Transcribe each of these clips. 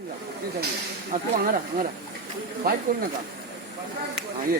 तू अंगारा फाईट करू नका. हां ये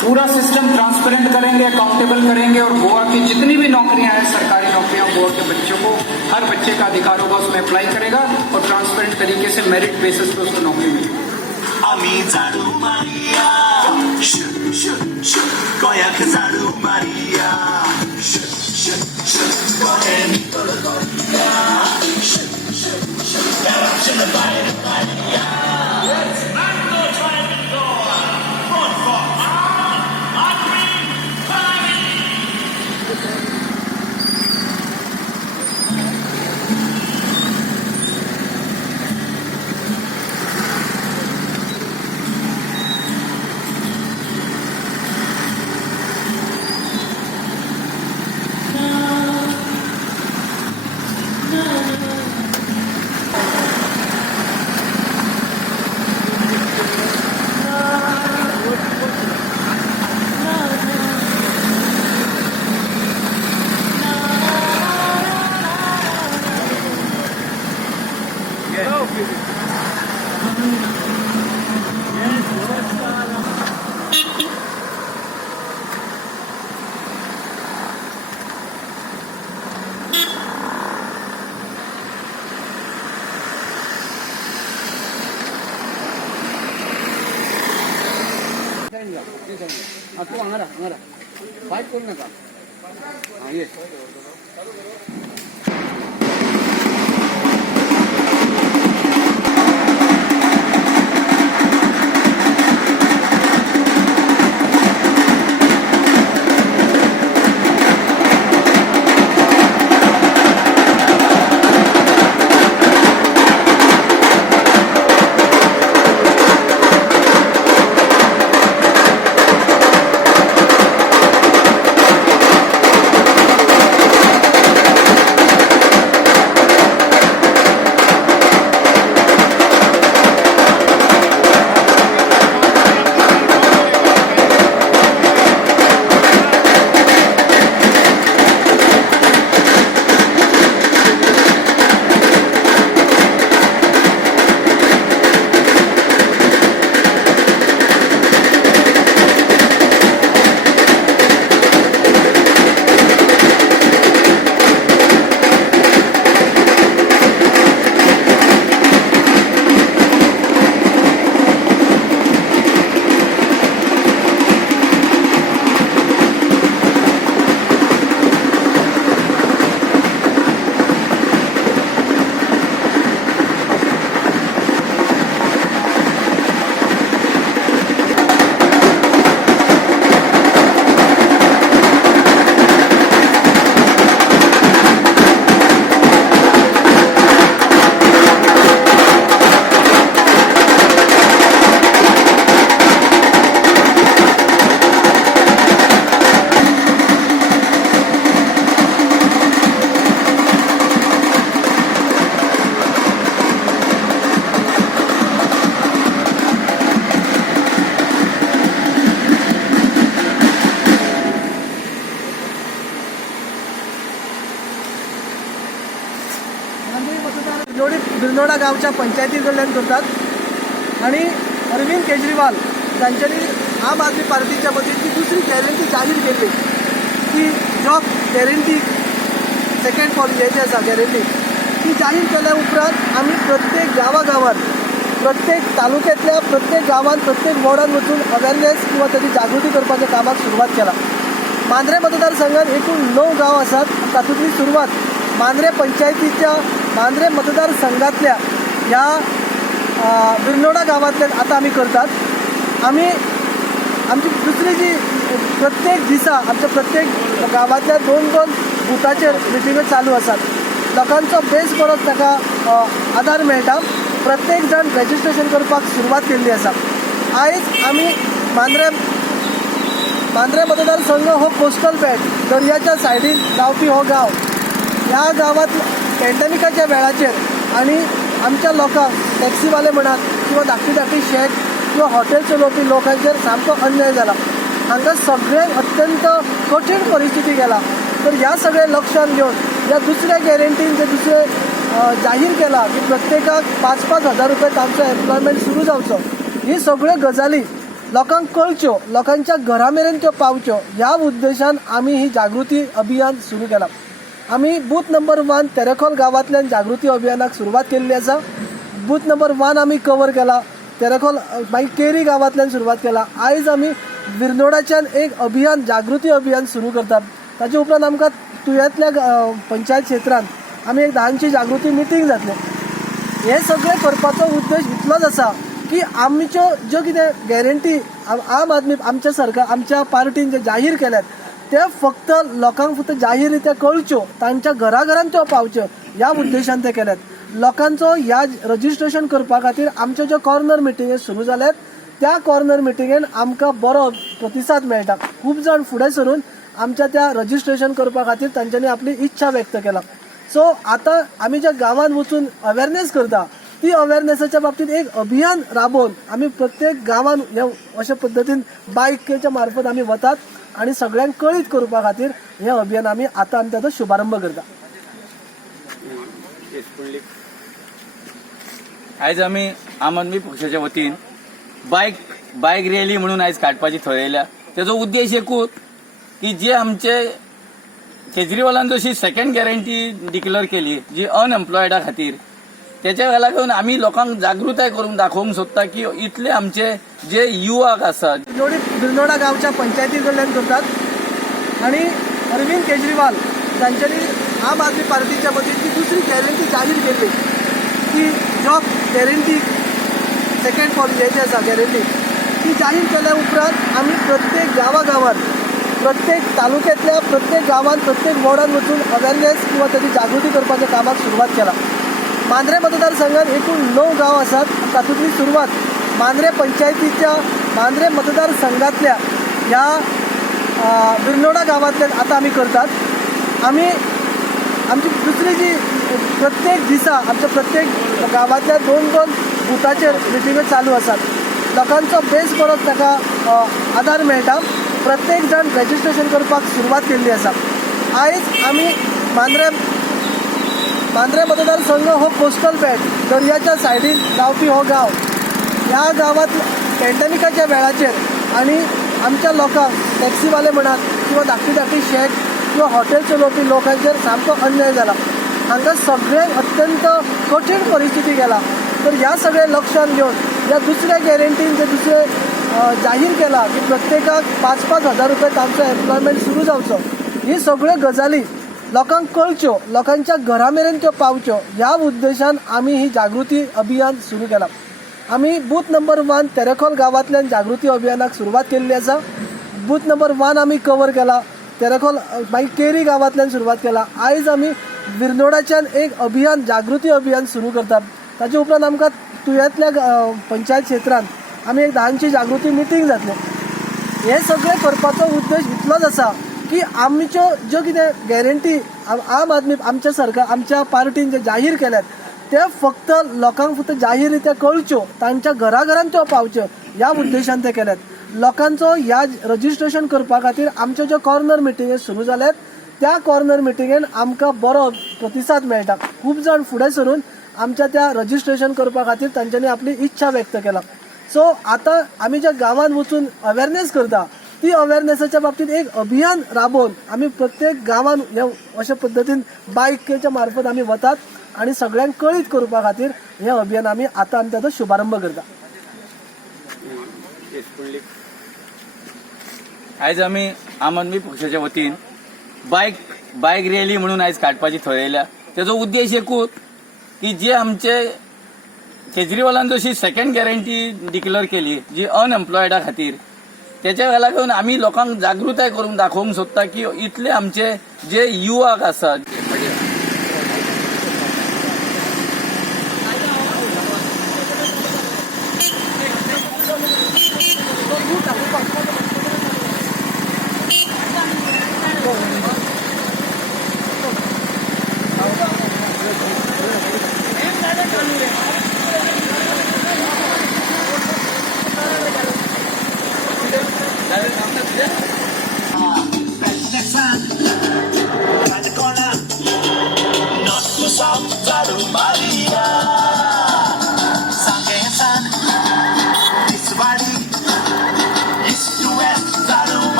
पूरा सिस्टम ट्रांसपेरेंट करेंगे, अकाउंटेबल करेंगे और गोवा की जितनी भी नौकरियां हैं, सरकारी नौकरियां, गोवा के बच्चों को हर बच्चे का अधिकार होगा, उसमें अप्लाई करेगा और ट्रांसपेरेंट तरीके से मेरिट बेसिस पे उसको नौकरी मिलेगी. तू अंगारा फाईट करू नका. हां ये मांद्रे मतदार बिरनोडा गावच्या पंचायती कडल्यान करतात आणि अरविंद केजरीवाल तांच्यांनी आम आदमी पार्टीच्या वतीन ती दुसरी गॅरंटी जाहीर केली की जॉब गॅरंटी सेकंड पॉलिसी जी आसा गॅरंटी ती जाहीर केल्या उपरांत आम्ही प्रत्येक गावागावात प्रत्येक तालुक्यातल्या प्रत्येक गावात प्रत्येक वॉर्डात वचून अवेअरनेस किंवा त्याची जागृती करपाच्या कामाक सुरवात केला. मांद्रे मतदारसंघात एकूण 9 गाव आसात. तातूंतली सुरवात मांद्रे पंचायतीच्या मांद्रे मतदारसंघातल्या ह्या बिरनोडा गावांतल्यान आतां आमी करतात. आमी आमची दुसरी जी प्रत्येक दिसा आमच्या प्रत्येक गावातल्या 2-2 बुथाचेर मिटिंग्यो चालू आसात. लोकांचो बेस बरो ताका आदार मेळटा. प्रत्येक जण रजिस्ट्रेशन करपाक सुरवात केल्ली आसा. आयज आमी मांद्रे मतदारसंघ हो कोस्टल बेल्ट दर्याच्या सायडीन रावपी हो गांव. ह्या गांवांत पॅन्डेमिकाच्या वेळाचेर आनी आमच्या लोकांक टॅक्सीवाले म्हणात किंवा धाकटी शेक किंवा हॉटेल चलोवपी लोकांचेर सामको अन्याय जाला. हांकां सगळ्यांक अत्यंत कठीण परिस्थिती गेला. तर ह्या सगळे लक्षात घेवन ह्या दुसऱ्या गॅरंटीन जे दुसरे जाहीर केला की प्रत्येकाक 5-5 हजार रुपये तांचो एम्प्लॉयमेंट सुरू जावचो. ही सगळ्यो गजाली लोकांक कळच्यो, लोकांच्या घरा मेरेन त्यो पावच्यो ह्या उद्देशान आमी ही जागृती अभियान सुरू केला. आमी बूथ नंबर 1 तेरेखोल गांवांतल्यान जागृती अभियानाक सुरवात केल्ली आसा. बूथ नंबर 1 आमी कवर केला. तेरेखोल मागीर केरी गांवांतल्यान सुरवात केला. आयज आमी बिरनोडाच्यान एक अभियान जागृती अभियान सुरू करतात. ताचे उपरांत आमकां तुयेंतल्या पंचायत क्षेत्रांत आमी एक ल्हानशी जागृती मिटींग जातले. हे सगळे करपाचो उद्देश इतलोच आसा की आमच्यो ज्यो कितें गॅरंटी आम आदमी आमच्या सरकार आमच्या पार्टीन जे जाहीर केल्यात ते फक्त लोकांक फक्त जाहीर रित्या कळच्यो, तांच्या घराघरांत त्यो पावच्यो ह्या उद्देशान ते केल्यात. लोकांचो ह्या रजिस्ट्रेशन करपा खातीर आमच्यो ज्यो कॉर्नर मिटिंगे सुरू जाल्यात त्या कॉर्नर मिटिंगेन आमकां बरो प्रतिसाद मेळटा. खूब जाण फुडें सरून आमच्या त्या रजिस्ट्रेशन करपा खातीर तांच्यांनी आपली इच्छा व्यक्त केला. सो आतां आमी ज्या गांवांत वचून अवेअरनेस करता ती अवेअरनेसाच्या बाबतीत एक अभियान राबोवन आमी प्रत्येक गांवांत हे अशा पद्दतीन बायकेच्या मार्फत आमी वतात आणि सगळ्यांक कळीत करपा खातीर हे अभियान आमी आतां आमी ताचो शुभारंभ करता. आयज आमी आम आदमी पक्षाच्या वतीन बायक रॅली म्हणून आयज काडपाची ठरयल्या. तेजो उद्देश एकूच की जे आमचे केजरीवालान जशी सेकंड गॅरंटी डिक्लेअर केली जी अनएम्प्लॉयडा खातीर त्याच्या लागून आमी लोकांक जागृताय करून दाखोवंक सोदता की इतले आमचे जे युवक आसात बिरनोडा गावच्या पंचायती कडल्यान करतात आणि अरविंद केजरीवाल तांच्यांनी आम आदमी पार्टीच्या वतीन ती दुसरी गॅरंटी जाहीर केली की जॉब गॅरंटी सेकंड पॉलिसी जी आसा गॅरंटी ती जाहीर केल्या उपरांत आमी प्रत्येक गावागावात प्रत्येक तालुक्यातल्या प्रत्येक गावात प्रत्येक वॉर्डात वचून अवेअरनेस किंवा त्याची जागृती करपाच्या कामाक सुरवात केला. मांद्रे मतदारसंघात एकूण 9 गाव आसात. तातूंतली सुरवात मांद्रे पंचायतीच्या मांद्रे मतदारसंघातल्या ह्या बिरनोडा गावांतल्यान आतां आमी करतात. आमी आमची दुसरी जी प्रत्येक दिसा आमच्या प्रत्येक गावातल्या 2-2 बुथाचेर मिटिंग्यो चालू आसात. लोकांचो बेस बरो ताका आदार मेळटा. प्रत्येक जण रजिस्ट्रेशन करपाक सुरवात केल्ली आसा. आयज आमी मांद्रे मतदारसंघ हो कोस्टल बेल्ट दर्याच्या सायडीन रावपी हो गांव. ह्या गांवांत पॅन्डेमिकाच्या वेळाचेर आनी आमच्या लोकांक टॅक्सीवाले म्हणात किंवा धाकटी शेक किंवा हॉटेल चलोवपी लोकांचेर सामको अन्याय जाला. हांकां सगळ्यांक अत्यंत कठीण परिस्थिती गेला. तर ह्या सगळे लक्षात घेवन ह्या दुसऱ्या गॅरंटीन जे दुसरे जाहीर केला की प्रत्येकाक 5-5 हजार रुपये तांचो एम्प्लॉयमेंट सुरू जावचो. ही सगळ्यो गजाली लोकांक कळच्यो, लोकांच्या घरा मेरेन त्यो पावच्यो ह्या उद्देशान आमी ही जागृती अभियान सुरू केला. आमी बूथ नंबर 1 तेरेखोल गांवांतल्यान जागृती अभियानाक सुरवात केल्ली आसा. बूथ नंबर 1 आमी कवर केला. तेरेखोल मागीर केरी गांवांतल्यान सुरवात केला. आयज आमी बिरनोडाच्यान एक अभियान जागृती अभियान सुरू करतात. ताचे उपरांत आमकां तुयेंतल्या पंचायत क्षेत्रांत आमी एक ल्हानशी जागृती मिटींग जातले. हे सगळे करपाचो उद्देश इतलोच आसा की आमच्यो ज्यो कितें गॅरंटी आम आदमी आमच्या सरकार आमच्या पार्टीन जे जाहीर केल्यात ते फक्त लोकांक फक्त जाहीर रित्या कळच्यो, तांच्या घराघरांत त्यो पावच्यो ह्या उद्देशान ते केल्यात. लोकांचो ह्या रजिस्ट्रेशन करपा खातीर आमच्यो ज्यो कॉर्नर मिटिंगे सुरू जाल्यात त्या कॉर्नर मिटिंगेन आमकां बरो प्रतिसाद मेळटा. खूब जाण फुडें सरून आमच्या त्या रजिस्ट्रेशन करपा खातीर तांच्यांनी आपली इच्छा व्यक्त केला. सो आतां आमी ज्या गांवांत वचून अवेरनेस करता ती अवेरनेसाच्या बाबतीत एक अभियान राबोवन आमी प्रत्येक गांवांत हे अशा पद्दतीन बायकेच्या मार्फत आमी वतात आणि सगळ्यांक कळीत करपा खातीर हे अभियान आमी आतां आमी ताचो शुभारंभ करता. आयज आमी आम आदमी पक्षाच्या वतीन बायक रॅली म्हणून आयज काडपाची थारायल्या. तेजो उद्देश एकूच की जे आमचे केजरीवालान जशी सेकंड गॅरंटी डिक्लेअर केली जी अनएम्प्लॉयडा खातीर, त्याच्या लागून आमी लोकांक जागृताय करून दाखोवंक सोदता की इतले आमचे जे युवक आसात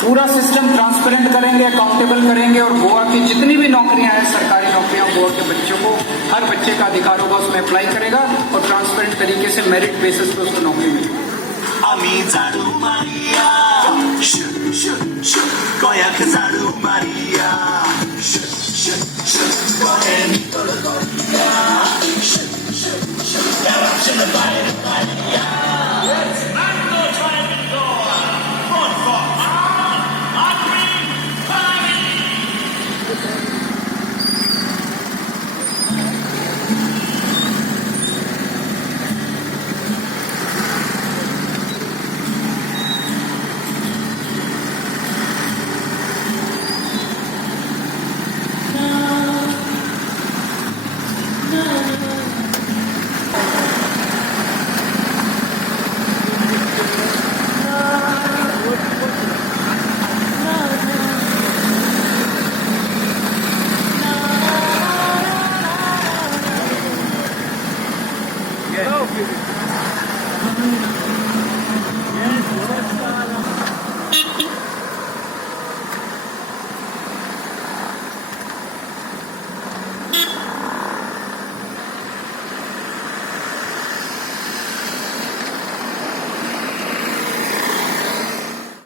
पूरा सिस्टम ट्रांसपेरेंट करेंगे, अकाउंटेबल करेंगे और गोवा की जितनी भी नौकरियां हैं सरकारी नौकरियां, गोवा के बच्चों को हर बच्चे का अधिकार होगा, उसमें अप्लाई करेगा और ट्रांसपेरेंट तरीके से मेरिट बेसिस पे उसको नौकरी मिलेगी. आम्ही झाडू मारिया शू शू शू गोंयाक झाडू मारिया शू शू शू गोंयांनी तोडगोरिया शू शू शू corruption भायर काडिया. Let's not no time in Goa. Vote for Aam Aadmi Party. Yeah.